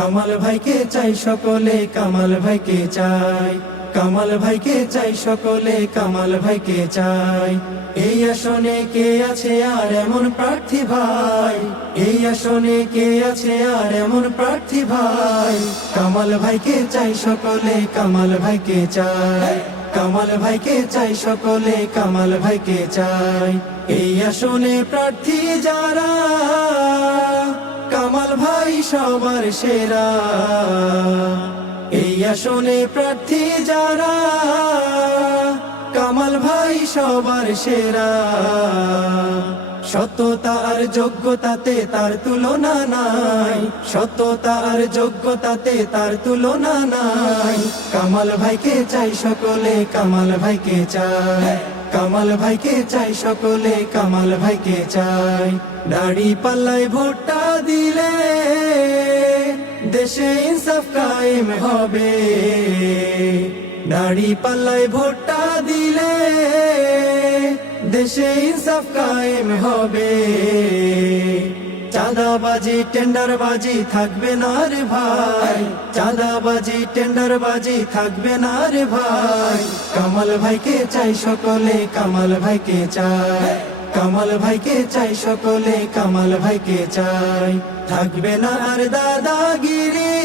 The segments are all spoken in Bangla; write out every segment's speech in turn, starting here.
কামাল ভাইকে চাই সকলে, কামাল ভাইকে চাই, কামাল ভাইকে চাই সকলে, কামাল ভাইকে চাই। এই আসনে কে আছে আর এমন প্রার্থী ভাই, এই আসনে কে আছে আর এমন প্রার্থী ভাই। কামাল ভাইকে চাই সকলে, কামাল ভাইকে চাই, কামাল ভাইকে চাই সকলে, কামাল ভাইকে চাই। এই আসনে প্রার্থী যারা, কামাল ভাই সবার সেরা। এই আসনে প্রার্থী যারা, কামাল ভাই সবার সেরা। সততা আর যোগ্যতাতে তার তুলনা নাই, সততা আর যোগ্যতাতে তার তুলনা নাই। কামাল ভাইকে চাই সকলে, কামাল ভাইকে চাই, কামাল ভাইকে চাই সকলে, কামাল ভাইকে চাই। দাড়ি পাল্লায় ভোটটা দিলে দেশে ইনসাফ কায়েম হবে, দাড়ি পাল্লায় ভোটটা দিলে দেশে ইনসাফ কায়েম হবে। চাঁদাবাজি টেন্ডারবাজি থাকবে না রে ভাই, চাঁদাবাজি টেন্ডারবাজি থাকবে না রে ভাই। কামাল ভাইকে চাই সকলে, কামাল ভাইকে চাই, কামাল ভাইকে চাই সকলে, কামাল ভাইকে চাই। থাকবে না আর দাদাগিরি,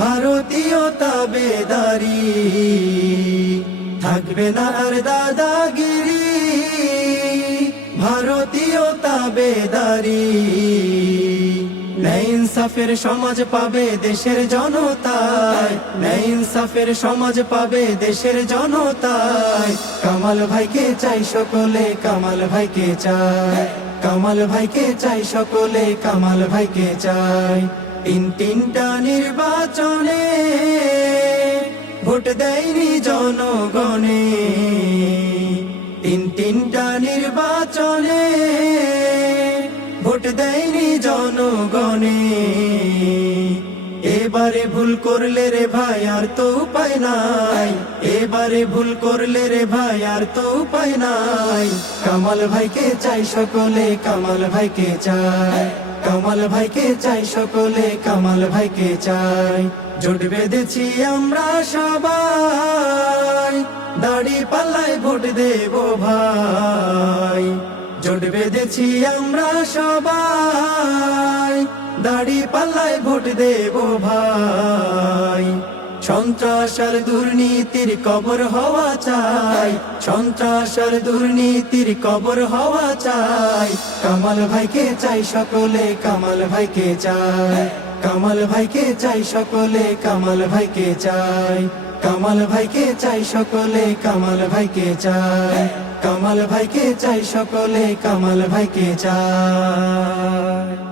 ভারতীয় তাবেদারি। থাকবে না আর দাদাগিরি, ভারতীয় তাবেদারি। ন্যায় ইনসাফের সমাজ পাবে দেশের জনতায়, ন্যায় ইনসাফের সমাজ পাবে দেশের জনতায়। কামাল ভাইকে চাই সকলে, কামাল ভাইকে চাই, কামাল ভাইকে চাই সকলে, কামাল ভাইকে চাই। তিনটা নির্বাচনে ভোট দেয়নি জনগণে, তিনটা নির্বাচনে ভোট দেয়নি জনগণে। এবারে ভুল করলে রে ভাই আর তো উপায় নাই, এবারে ভুল করলে রে ভাই আর তো উপায় নাই। কামাল ভাইকে চাই সকলে, কামাল ভাইকে চাই, কামাল ভাইকে চাই সকলে, কামাল ভাইকে চাই। জোট বেঁধেছি আমরা সবাই, দাড়ি পাল্লায় ভোট দেব ভাই। জোট বেঁধেছি আমরা সবাই, দাড়ি পাল্লায় ভোট দেব ভাই। সন্ত্রাস আর দুর্নীতির কবর হওয়া চাই, সন্ত্রাস আর দুর্নীতির কবর হওয়া চাই। কামাল ভাইকে চাই সকলে, কামাল ভাইকে চাই, কামাল ভাইকে চাই সকলে, কামাল ভাইকে চাই। কামাল ভাইকে চাই সকলে, কামাল ভাইকে চাই, কামাল ভাইকে চাই সকলে, কামাল ভাইকে চাই।